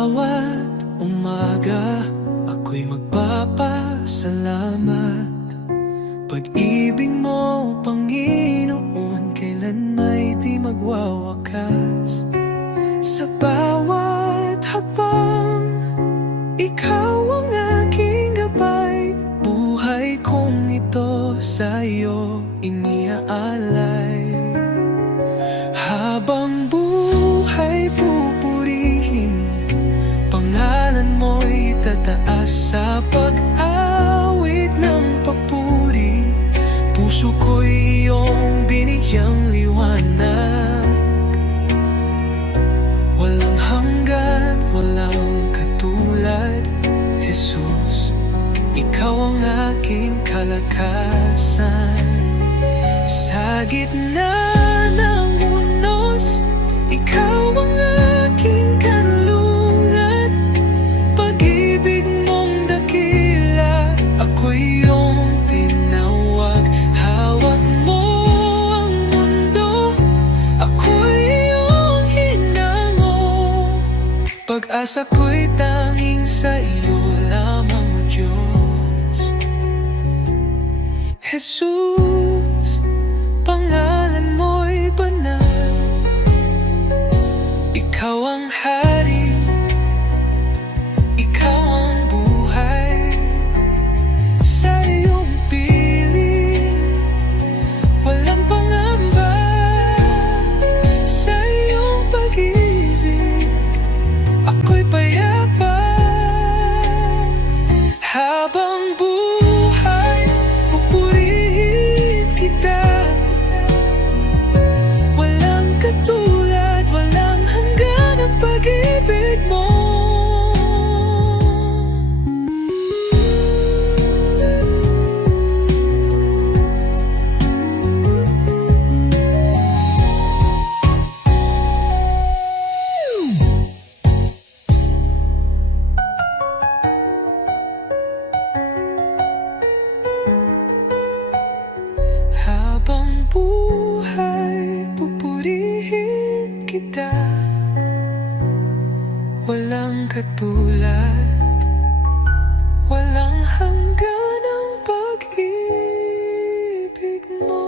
bawat umaga, ako'y magpapasalamat. Pag-ibig mo, Panginoon, kailan may di magwawakas. Sa bawat habang ikaw ang aking gabay, buhay kong ito sa iyo iniaalay. Habang buhay pupurihin, pangalan mo'y tataas sa pag-awit ng papuri. Puso ko'y iyong binigyang liwanag, walang hanggan, walang katulad. Jesus, ikaw ang aking kalakasan. Sa gitna ng unos, ikaw ang aking kanlungan. Pag-ibig mong dakila, ako'y iyong tinawag. Hawak mo ang mundo, ako'y iyong hinango. Pag-asa ko'y tanging sa iyo lamang, O Diyos. Jesus, pangalan mo'y banal. Ikaw ang hari, ikaw ang buhay. Sa iyong piling, walang pangamba. Sa iyong pag-ibig, ako'y payapa. Habang buhay, pupurihin kita. Walang katulad, walang hanggan ang pag-ibig mo. Habang buhay, pupurihin kita. Walang katulad, walang hanggan ang pag-ibig mo.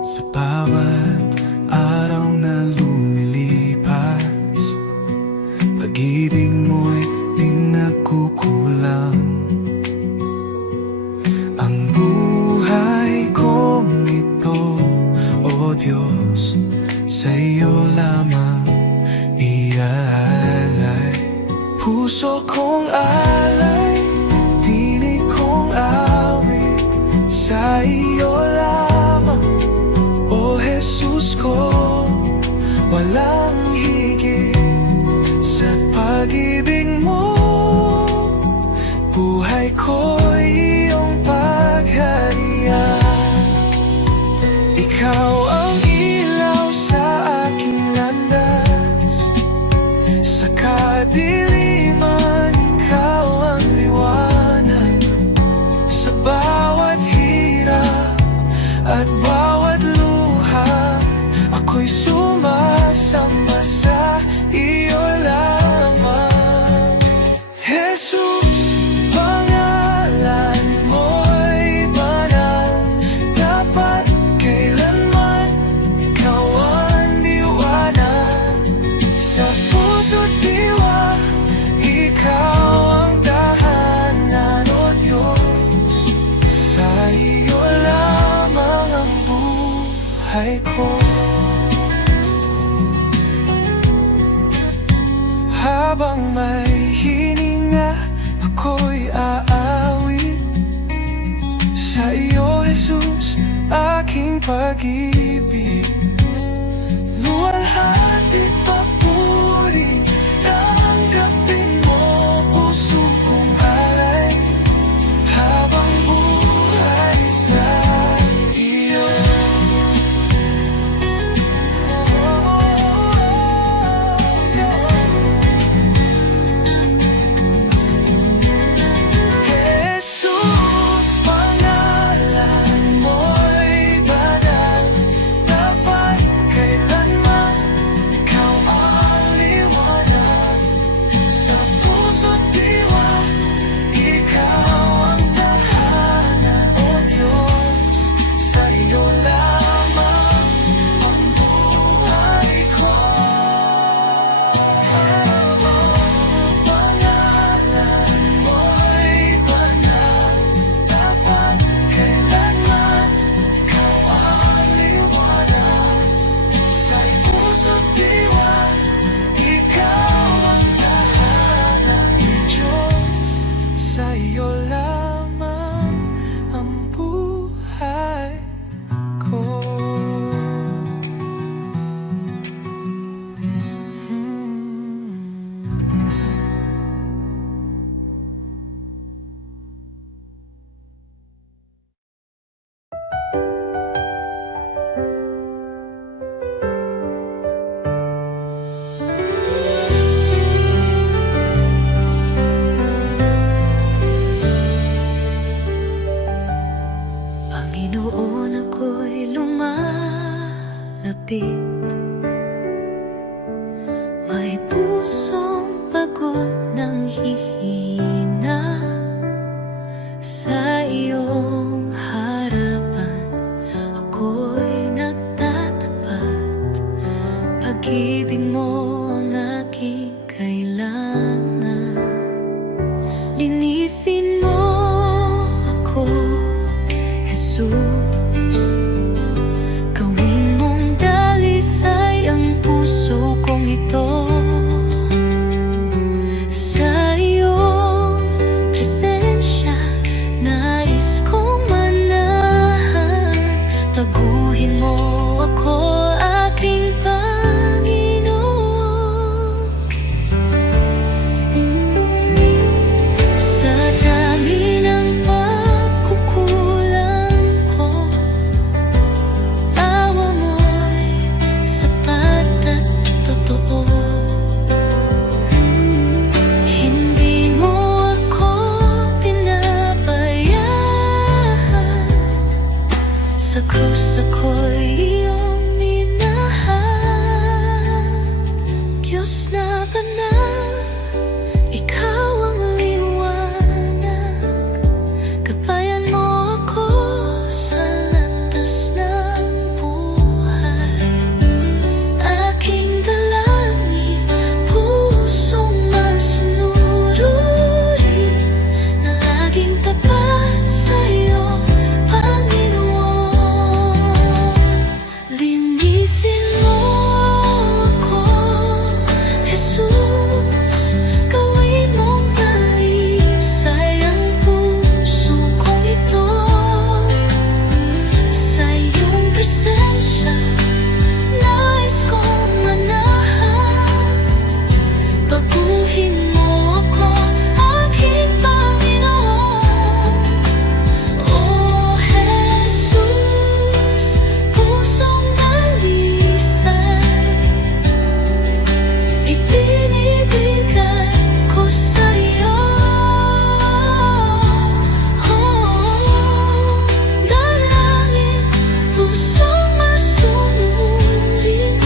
Sa bawat araw na lumilipas, pag-ibig mo'y di nagkukulang. Ang buhay kong ito, O Diyos, sa iyo lamang iaalay. Puso kong alay, tinig kong awit, sa iyo lamang, O Jesus ko. Walang higit sa pag-ibig mo, buhay ko'y iyong pagharian. Ikaw ang ilaw sa aking landas, sa kadiliman ikaw ang liwanag. Sa bawat hirap at bawat luha, ako'y sumasamba sa iyo lamang. Jesus, pangalan mo'y banal. Dapat kailanman ikaw ang liwanag. Sa puso't diwa, ikaw ang tahanan, O Diyos. Sa iyo lamang ang buhay ko. Habang may hininga, ako'y aawit sa iyo, Jesus, aking pag-ibig. Luwalhati papuri, tanggapin mo puso kong pag-ibig. May pusong pagod ng hihina sa iyong harapan. Ako'y nagtatapat, pag-ibig mo ang aking kailangan. Linisin mo ako, Jesus. Gawin mong dalisay ang puso kong ito. Sa iyong presensya, nais kong manahan. Taguhin mo ako, aking Panginoon. Sa dami ng pagkukulang ko, awa mo'y sapat at totoo. Hindi mo ako pinabayaan. Sa krus ako'y iyong minahal. Diyos na banal, ikaw ang liwanag. Gabayan mo ako sa landas ng buhay. Aking dalangin, pusong masunurin, na laging tapat sa'yo, Panginoon. Linisin mo ako, Jesus. Gawin mong dalisay ang puso kong ito. Sa iyong presensya, nais kong manahan. Baguhin mo ako, aking Panginoon. Oh Jesus, pusong dalisay, ibinibigay ko sa'yo. Dalangin, pusong masunurin,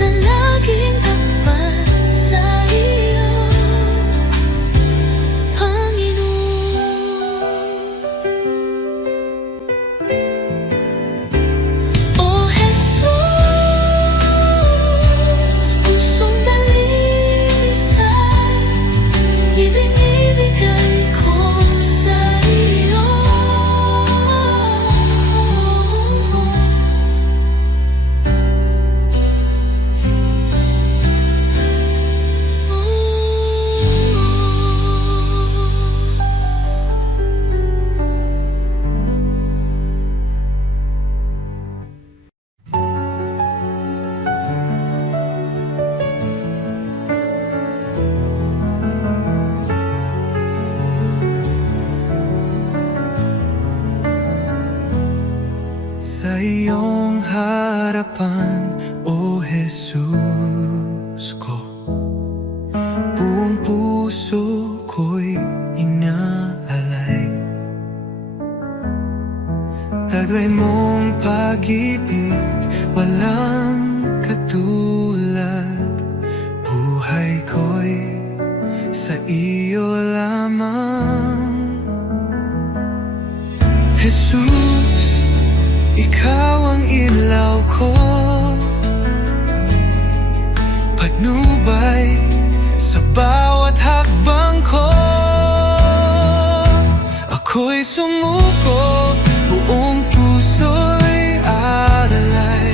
na laging tapat sa iyo, Panginoon. Oh Jesus, pusong dalisay, ibinibigay ko sa iyo. Sa iyong harapan, O Jesus ko, buong puso ko'y inaalay. Taglay mong pag-ibig, walang katulad. Buhay ko'y sa iyo lamang. Jesus, ikaw ang ilaw ko, patnubay sa bawat hakbang ko. Ako'y sumuko, buong puso'y alalay.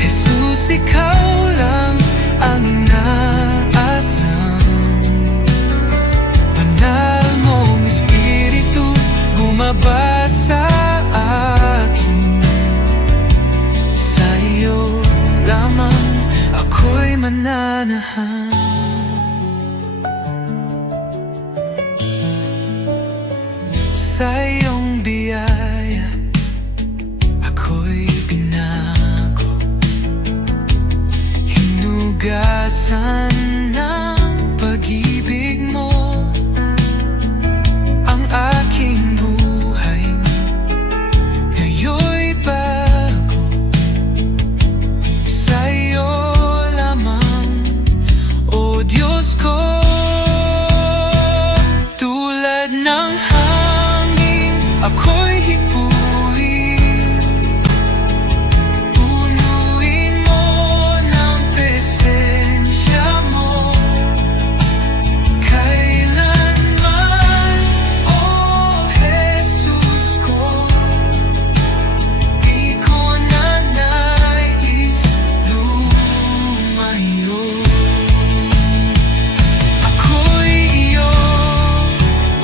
Jesus, ikaw lang ang inaasam. Banal mong Espiritu, bumaba sa akin. Sa iyo lamang ako'y mananahan. Sa iyong biyaya, ako'y binago. Hinugasan ng pag-ibig mo ang aking buhay. Ngayon'y bago. ng hangin, ako'y hipuin. Punuin mo ng presensya mo kailanman, oh Jesus ko. Di ko na nais lumayo. Ako'y iyo,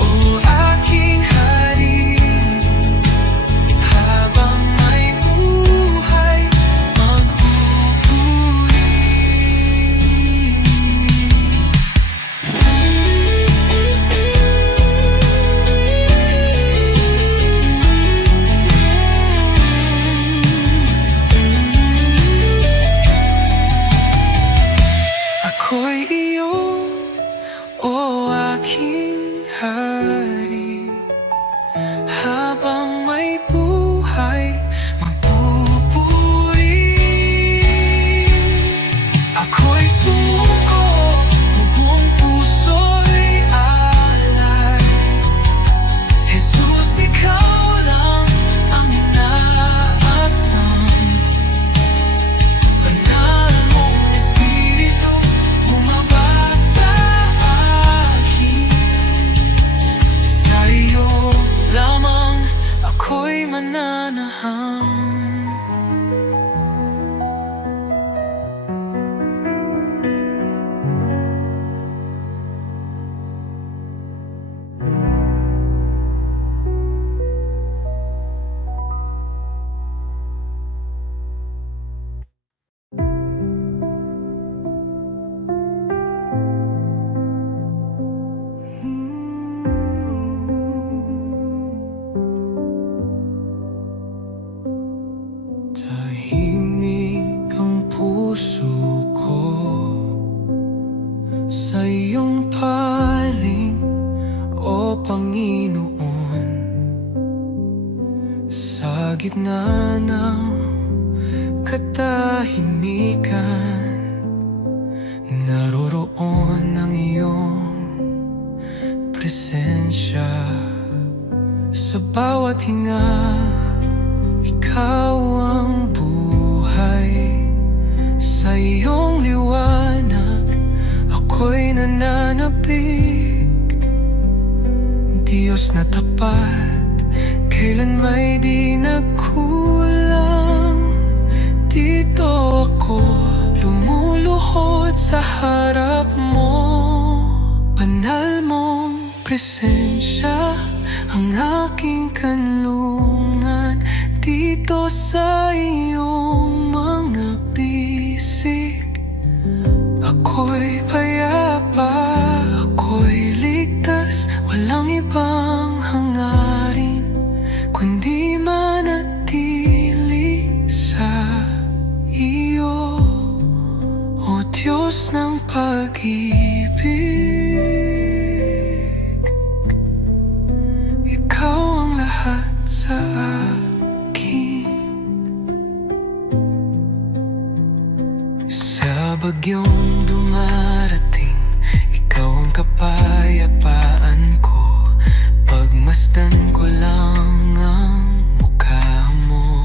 o aking hari, habang may buhay magpupuri. Ako'y iyo, o aking hari, habang may buhay magpupuri. Ako'y sumuko, buong puso'y alay. Jesus, ikaw lang ang inaasam. Banal mong Espiritu bumaba sa akin. Sa iyo lamang ako'y mananahang. Tahimik ang puso ko sa iyong paling, o Panginoon. Sa gitna ng katahimikan, naroroon ang iyong presensya. Sa bawat hinga, ikaw ang buhay. Sa iyong liwanag, ako'y nananapig. Diyos na tapat, kailan may di nagkulang. Dito ako lumuluhod sa harap mo. Banal mong presensya ang aking kanlungan. Dito sa iyong mga bisig, ako'y payapa, ako'y ligtas. Walang ibang hangarin kundi manatili sa iyo, o Diyos ng pag-ibig. Ikaw ang lahat sa akin. Sa bagyong dumarating, ikaw ang kapayapaan ko. Pagmasdan ko lang ang mukha mo.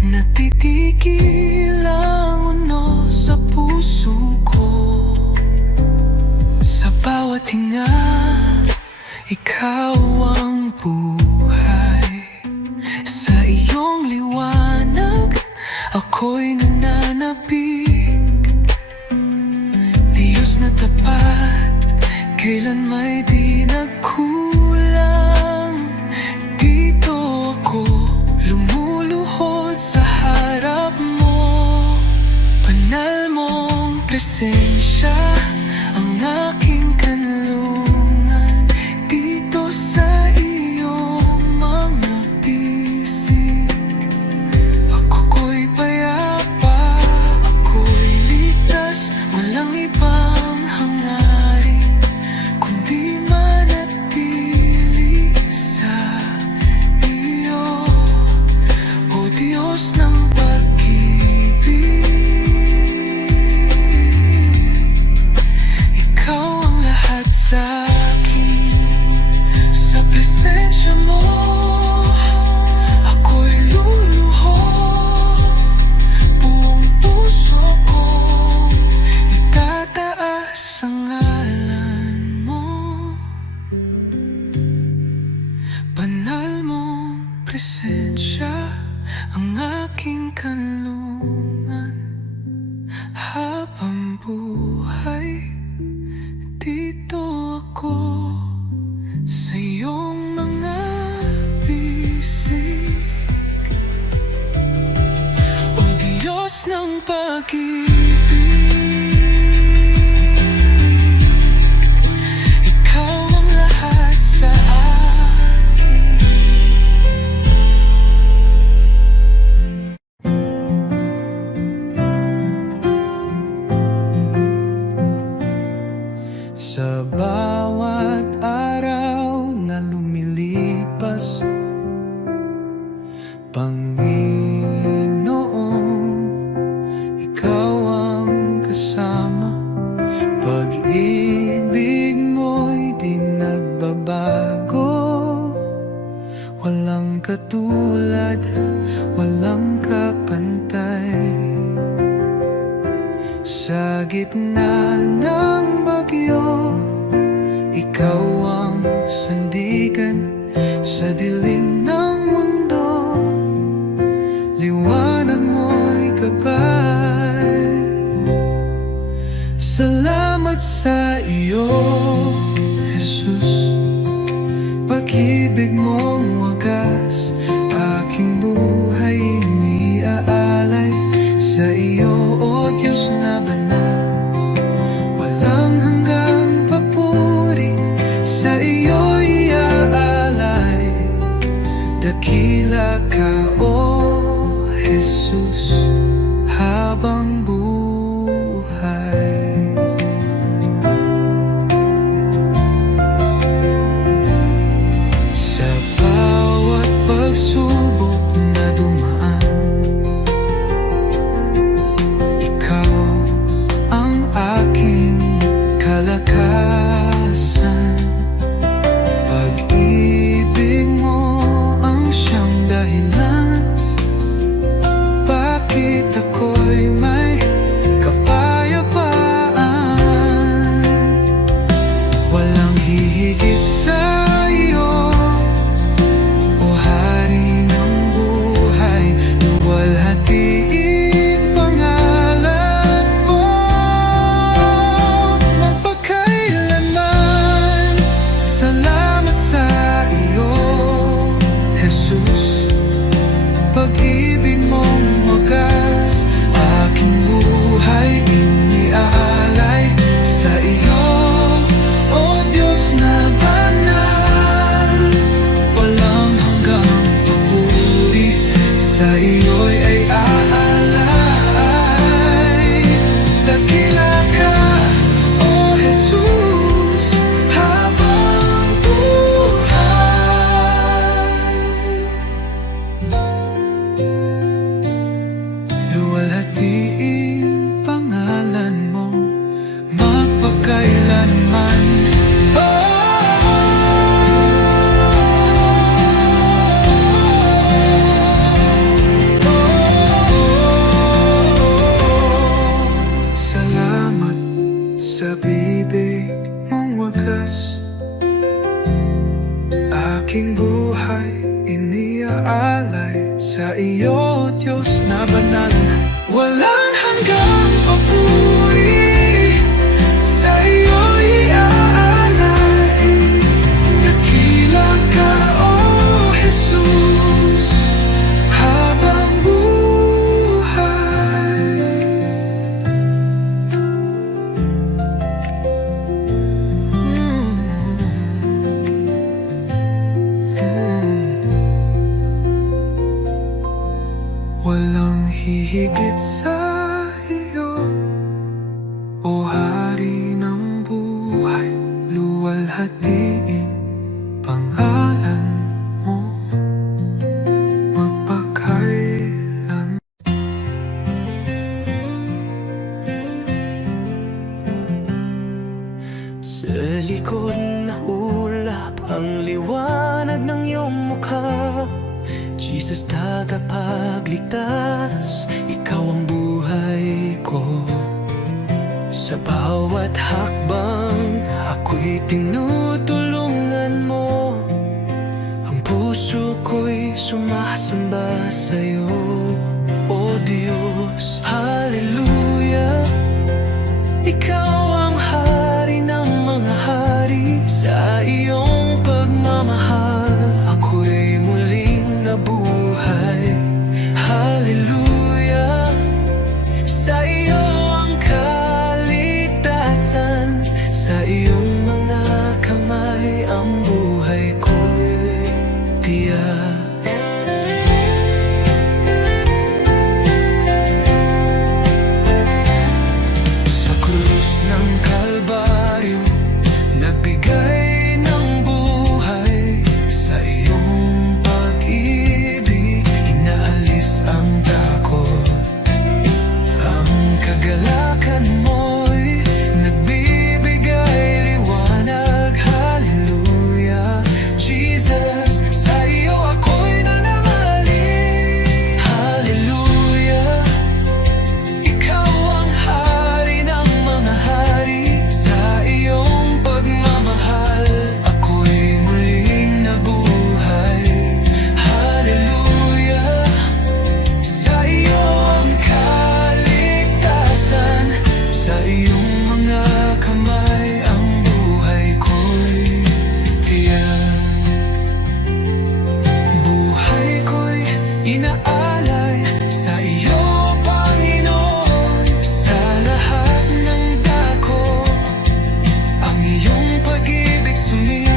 Natitigil ang uno sa puso ko. Sa bawat hinga, ikaw ang buhay. Sa iyong liwanag, ako'y nananapig. Diyos na tapat, kailan may di nagkulang. Dito ako lumuluhod sa harap mo. Banal mong presensya ang aking kanlungan. Dito sa iyong mga bisig, ako'y payapa, ako'y ligtas. Walang ibang hangarin kundi manatili sa iyo, o Diyos ng pag-ibig. Ikaw presensya mo ako'y luluhod. Buong puso kong itataas ang ngalan mo. Banal mong presensya ang aking kanlungan. Habang buhay, dito ako sa iyong mga bisig. O Diyos ng pag-ibig, Ikaw ang lahat sa akin. Sa bawat araw na lumilipas, Panginoon, Ikaw ang kasama. Pag-ibig mo'y di nagbabago. Walang katulad, walang kapantay. Sa gitna ng bagyo, Ikaw ang sandigan. Sa dilim ng mundo, liwanag mo'y gabay. Salamat sa iyo, Jesus. Pag-ibig mong wagas, aking buhay iniaalay. Sa iyo, O Diyos na banal, walang hanggang papuri. Sa iyo iaalay, dakila ka, O Jesus, habang buhay. Sa bawat pagsubok na dumaan, Ikaw ang aking kalakasan. Pag-ibig mo ang siyang dahilan, bakit ako'y may kapayapaan. Walang hihigit sa iyo, O Hari ng buhay. Luwalhatiin pangalan mo magpakailanman. Salamat sa iyo, Jesus. Pag-ibig mong wagas, aking buhay iniaalay. Sa iyo, O Diyos na banal, walang hanggang papuri. Sa iyo'y ay aalay. Dakila ka, O Jesus, habang buhay. Luwalhatiin pangalan mo magpakailanman. Salamat sa bibig mong wagas, aking buhay iniaalay. Sa iyo, Diyos na banal, walang hanggang papuri. Sa iyo iaalay, dakila ka, O Jesus, habang buhay. Walang hihigit sa iyo, O Hari ng buhay. Luwalhatiin pangalan mo magpakailan. Sa likod na ulap ang liwanag, Jesus, tagapagligtas, ikaw ang buhay ko. Sa bawat hakbang, ako'y tinutulungan mo. Ang puso ko'y sumasamba sa'yo, O Diyos. Hallelujah, ikaw ang hari ng mga hari. Sa iyong pagmamahal, ako'y muling nabuhay. Hallelujah, sa iyo ang kaligtasan. Sa iyong mga kamay, ang buhay ko'y tiyak. Sa krus ng Kalbaryo, nagbigay ng buhay. Sa iyong pag-ibig, inaalis ang takot. Ang kagalakan mo'y nagbibigay liwanag. Hallelujah, Jesus, sa iyo ako'y nanangali. Hallelujah, ikaw ang hari ng mga hari. Sa iyong pagmamahal, ako'y muling nabuhay. Hallelujah, sa iyo ang kaligtasan. Sa iyong mga kamay, ang buhay ko'y tiyak. Buhay ko'y inaalay sa iyo, Panginoon. Sa lahat ng dako, ang iyong pag-ibig sumig.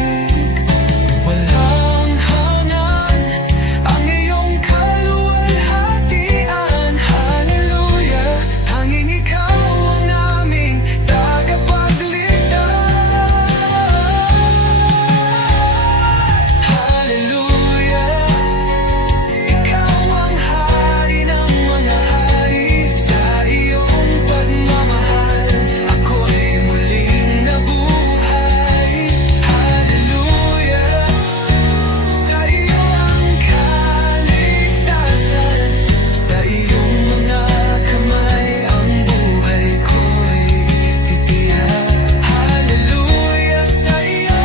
Walang hanggan ang iyong kaluwalhatian. Hallelujah, tanging ikaw ang aming tagapagligtas. Hallelujah, ikaw ang hari ng mga hari. Sa iyong pagmamahal, ako'y muling nabuhay. Hallelujah, sa iyo ang kaligtasan. Sa iyong mga kamay, ang buhay ko'y titiyak. Hallelujah, sa iyo,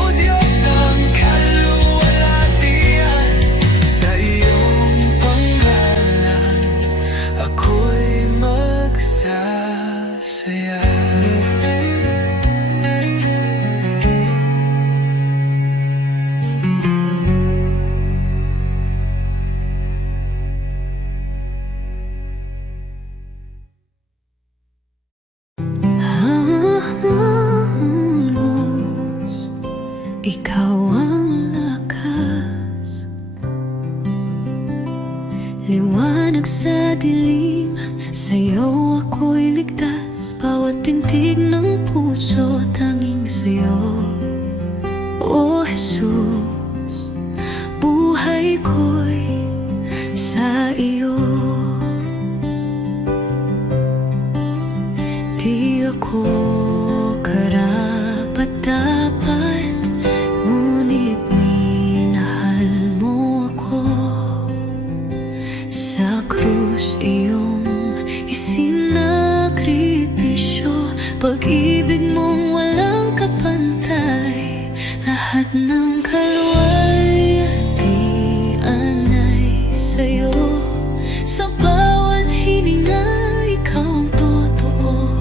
O Diyos, ang kaluwalhatian. Sa iyong pangalan, ako'y magsasaya. Ikaw ang lakas, liwanag sa dilim. Sa'yo ako'y ligtas, bawat pintig ng puso tanging sa'yo. O Jesus, buhay ko'y sa iyo. Di ako karapat-dapat, ngunit minahal mo ako. Sa krus iyong isinakripisyo, pag-ibig mong walang kapantay. Lahat ng kaluwalhatian ay sa'yo. Sa bawat hininga, ikaw ang totoo.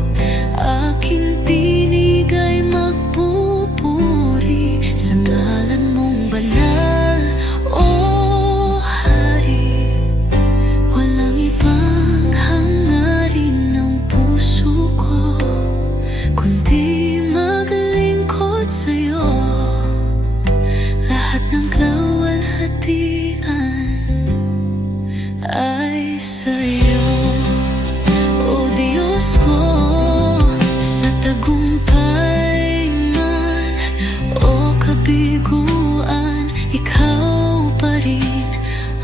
Aking tinig ay magpupuri sa ngalan mong banal, O Hari. Walang ibang hangarin ng puso ko, kundi maglingkod sa'yo. Lahat ng kaluwalhatian ay sa'yo. O Diyos ko, sa tagumpay man o kabiguan, ikaw pa rin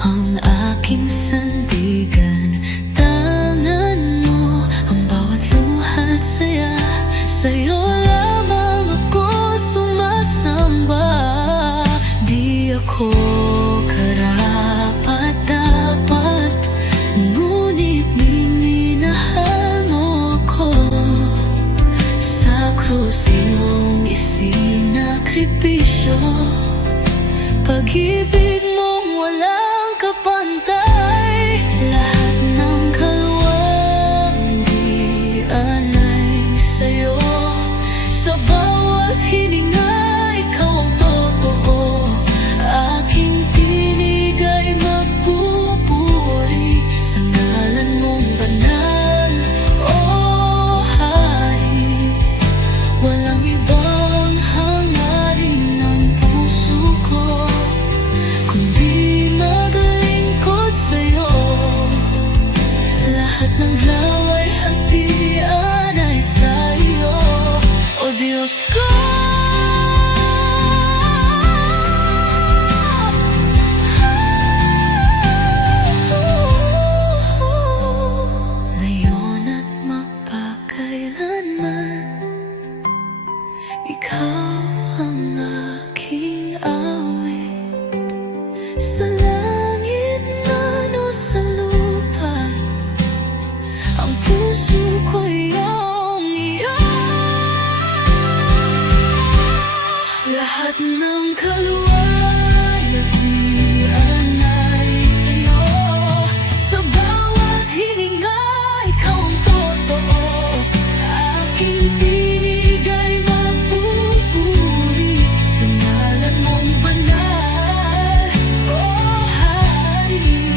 ang aking sandigan. Tangan mo ang bawat luha at saya. Sa'yo lamang ako sumasamba. Di ako karapat, sa'yo. Pag-ibig mong walang kapantay, lahat ng kaluwang-dian ay sa'yo. Sa bawat hininga, ikaw ang totoo. Aking tinig ay magpupuri sa ngalan mong banal, oh Hari. Walang ibang hangarin ng puso ko kundi maglingkod sa'yo. Lahat ng laway hatian ay sa'yo, o Diyos ko. Ngayon at magpakailanman, ikaw ang aking awit. Sa langit man o sa lupa, ang puso ko'y iyong iyo. Lahat ng kaluwalhatian ay sa'yo. Sa bawat hininga, ikaw ang totoo. Aking tinig ay magpupuri sa ngalan mong banal, oh Hari.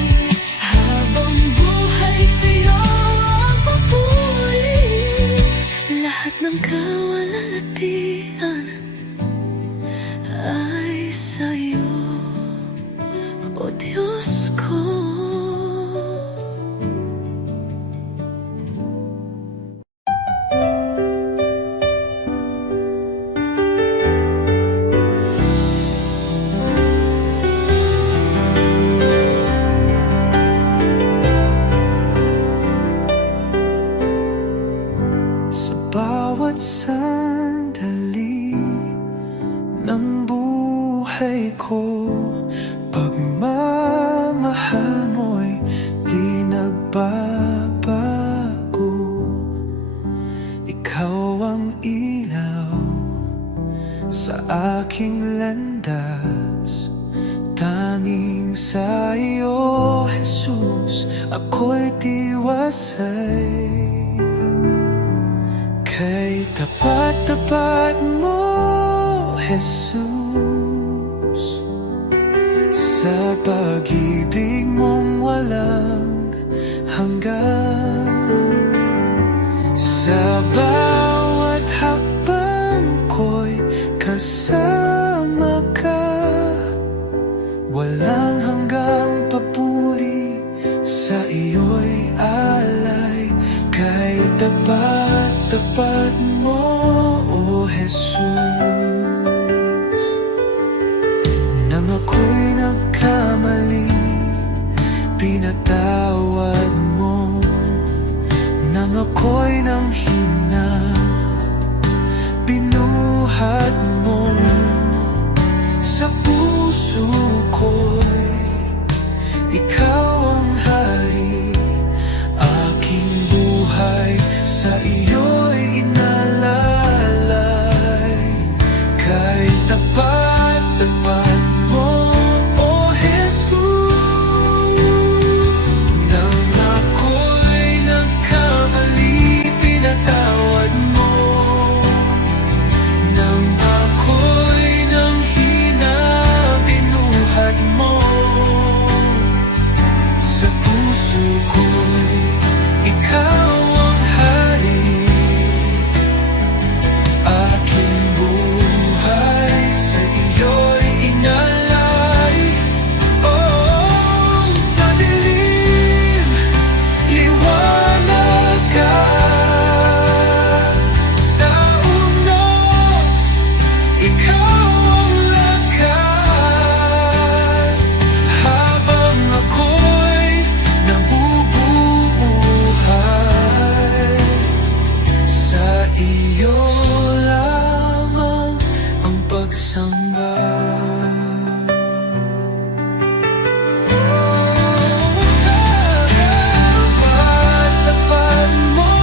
Habang buhay sa'yo ang papuri. Lahat ng kawalalhatian ay sa'yo, o Diyos ko. Sa bawat sandali ng buhay ko, pagmamahal mo'y di nagbabago. Ikaw ang ilaw sa aking landas, tanging sa iyo, Jesus, ako'y tiwasay. Kay tapat-tapat mo, Jesus, sa pag-ibig mong walang hanggan. Sa bawat hakbang ko'y kasama ka, walang hanggang papuri, sa iyo'y alay. Kay tapat-tapat mo, o Jesus, nang ako'y nagkamali, pinatawad mo. Nang ako'y nanghina, binuhat mo. Sa puso ko'y ikaw ang hari, aking buhay sa iyo'y inalalay. Kay tapat-tapat mo, o Jesus, nang ako'y nagkamali, pinatawad mo. Nang ako'y nanghina, binuhat mo. Sa puso ko'y ikaw ang hari, aking buhay sa iyo'y inalay. Oh, sa dilim, liwanag ka. Sa unos, ikaw ang lakas. Habang ako'y nabubuhay, sa iyo lamang ang pagsamba. Tapat-tapat mo,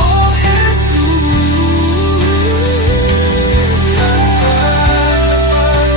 o Jesus, tapat-tapat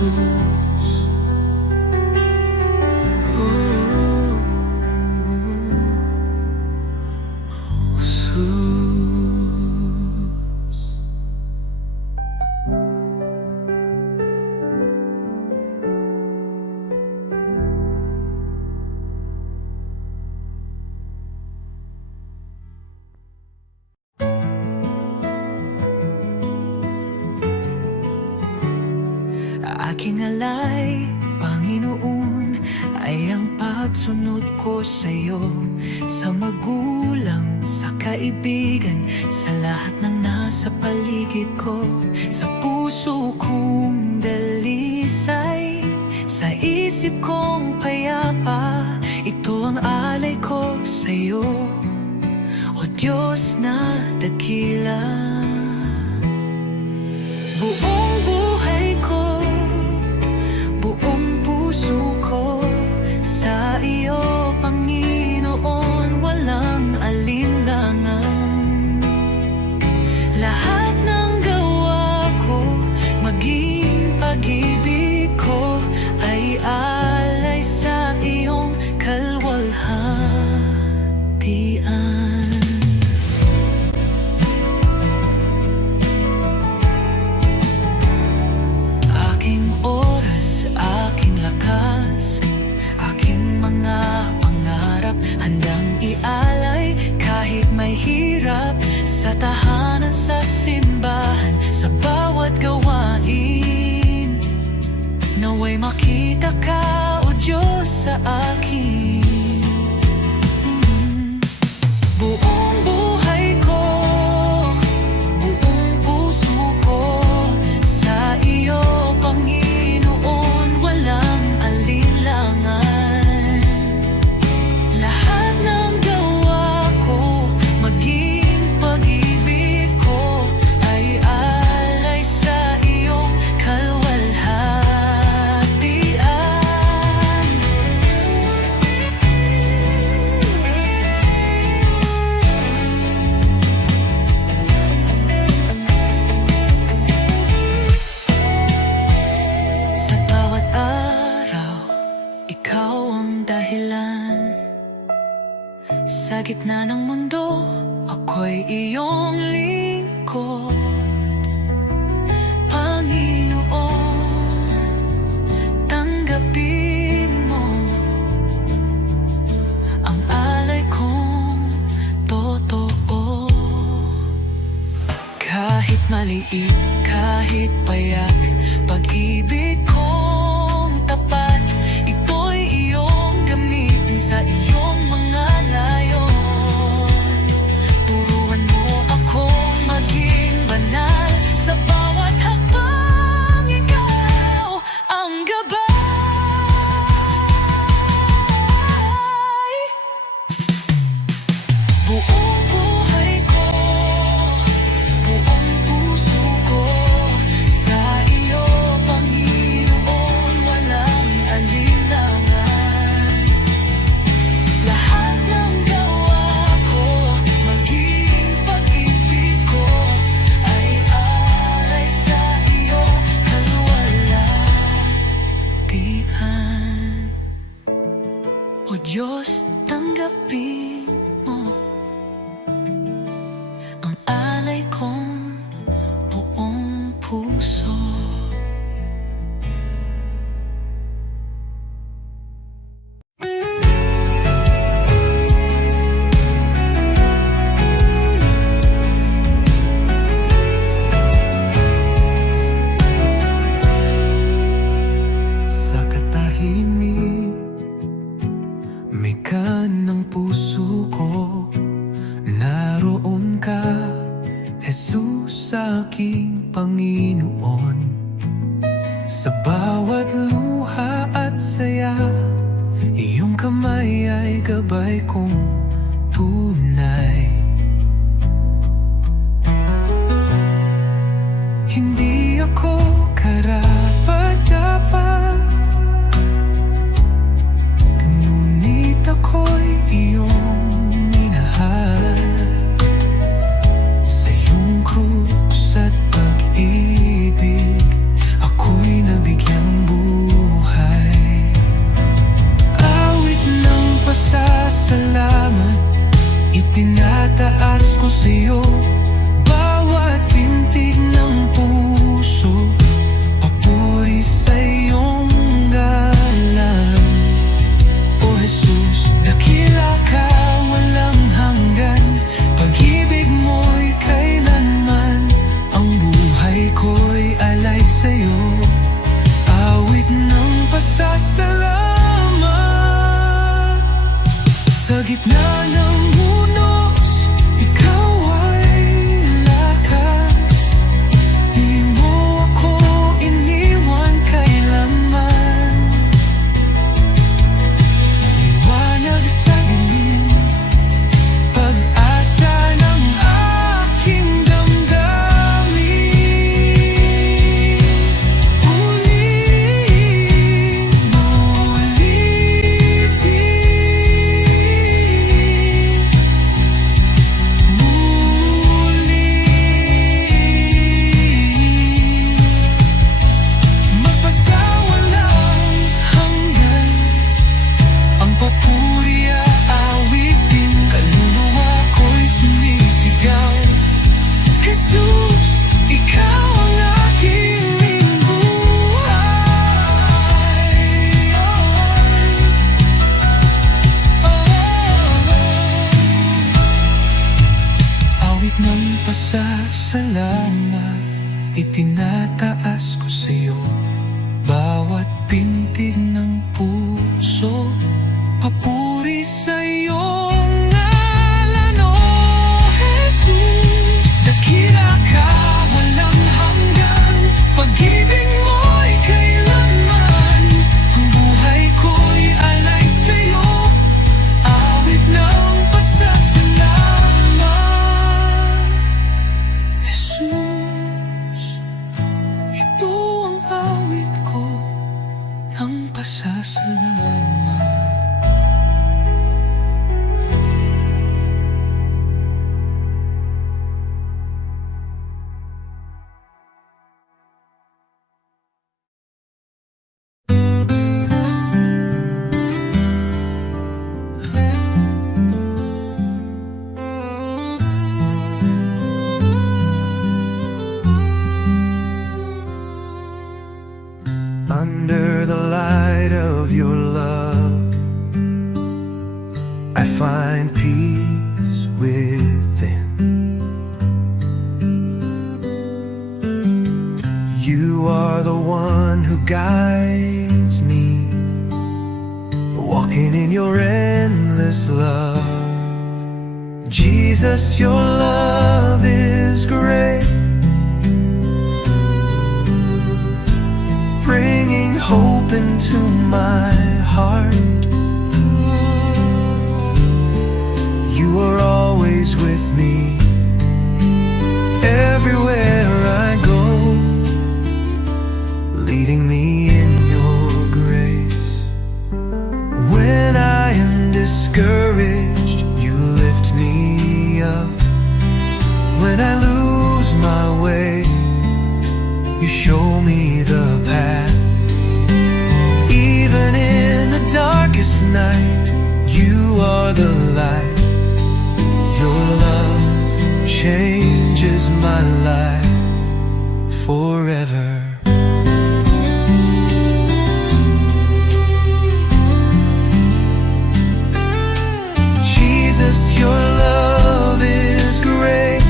Jesus. Aking alay, Panginoon, ay ang pagsunod ko sa'yo. Sa magulang, sa kaibigan, sa lahat ng nasa paligid ko. Sa puso kong dalisay, sa isip kong payapa, ito ang alay ko sa'yo, O Diyos na dakila. Buong buhay ko, buong puso ko, sa iyo, Panginoon, walang alinlangan. Lahat ng gawa ko, maging pag-ibig ko, ay alay sa iyong kalwalhatian. Aking oras, aking lakas, aking mga pangarap, handang ialay kahit may hirap. Sa tahanan, sa simbahan, sa bawat gawain, naway makita ka, O Diyos, sa akin. Buong buhay ko, buong puso ko, sa iyo, Panginoon, walang alinlangan. Lahat ng gawa ko, maging pag-ibig ko, ay alay sa iyong kalwalhatian. Sa bawat araw, ikaw ang dahilan. Sa gitna ng mundo, ako'y iyong lingkod. Panginoon, tanggapin mo ang alay kong totoo. Kahit maliit, kahit payak, pag-ibig kong tapat, ito'y iyong gamitin sa iyong mga layon. Turuan mo akong maging banal, sa bawat hakbang ikaw ang gabay. Buong buhay ko, buong puso ko, sa iyo, Panginoon, walang alinlangan. Lahat ng gawa ko, maging pag-ibig ko, ay alay sa iyo, kalwalhatian. O Diyos, tanggapin mo ang alay kong buong puso. Sa katahimik, may ng puso ko, naroon ka, Jesus, aking Panginoon. Sa bawat luha at saya, iyong kamay ay gabay kong tunay. Hindi ako karapat-dapat, ngunit ako'y iyong minahal. Sa iyong krus at pag-ibig, ako'y nabigyan pasasalamat. Under the light of your love, I find peace within. You are the one who guides me, walking in your endless love. Jesus, your love is great, bringing hope into my heart. You are always with me, everywhere I go, leading me in your grace. When I am discouraged, you lift me up. When I lose my way, you show me the path. Even in the darkest night, you are the light. Your love changes my life forever. Jesus, your love is great,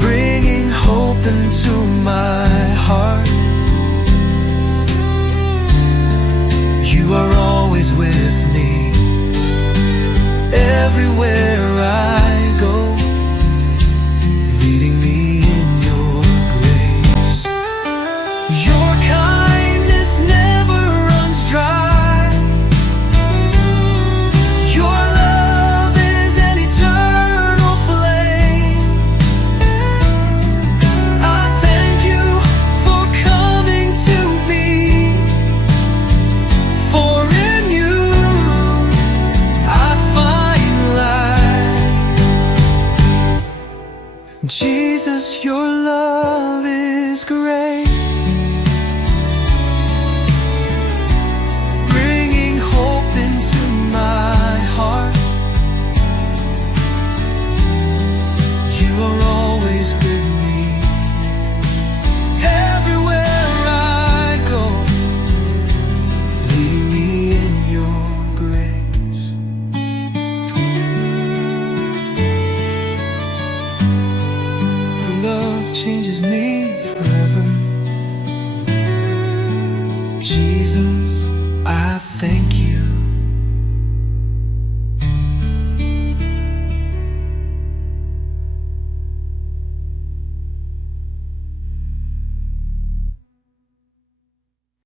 bringing hope into my heart. You are always with me, everywhere I go, leading me in your grace. Your kindness never runs dry. Your love is an eternal flame. I thank you for coming to me, for in you I find life. Jesus, your love is great, bringing hope into my heart. You are always with me, everywhere I go, leading me in your grace. Your love changes me forever. Jesus, I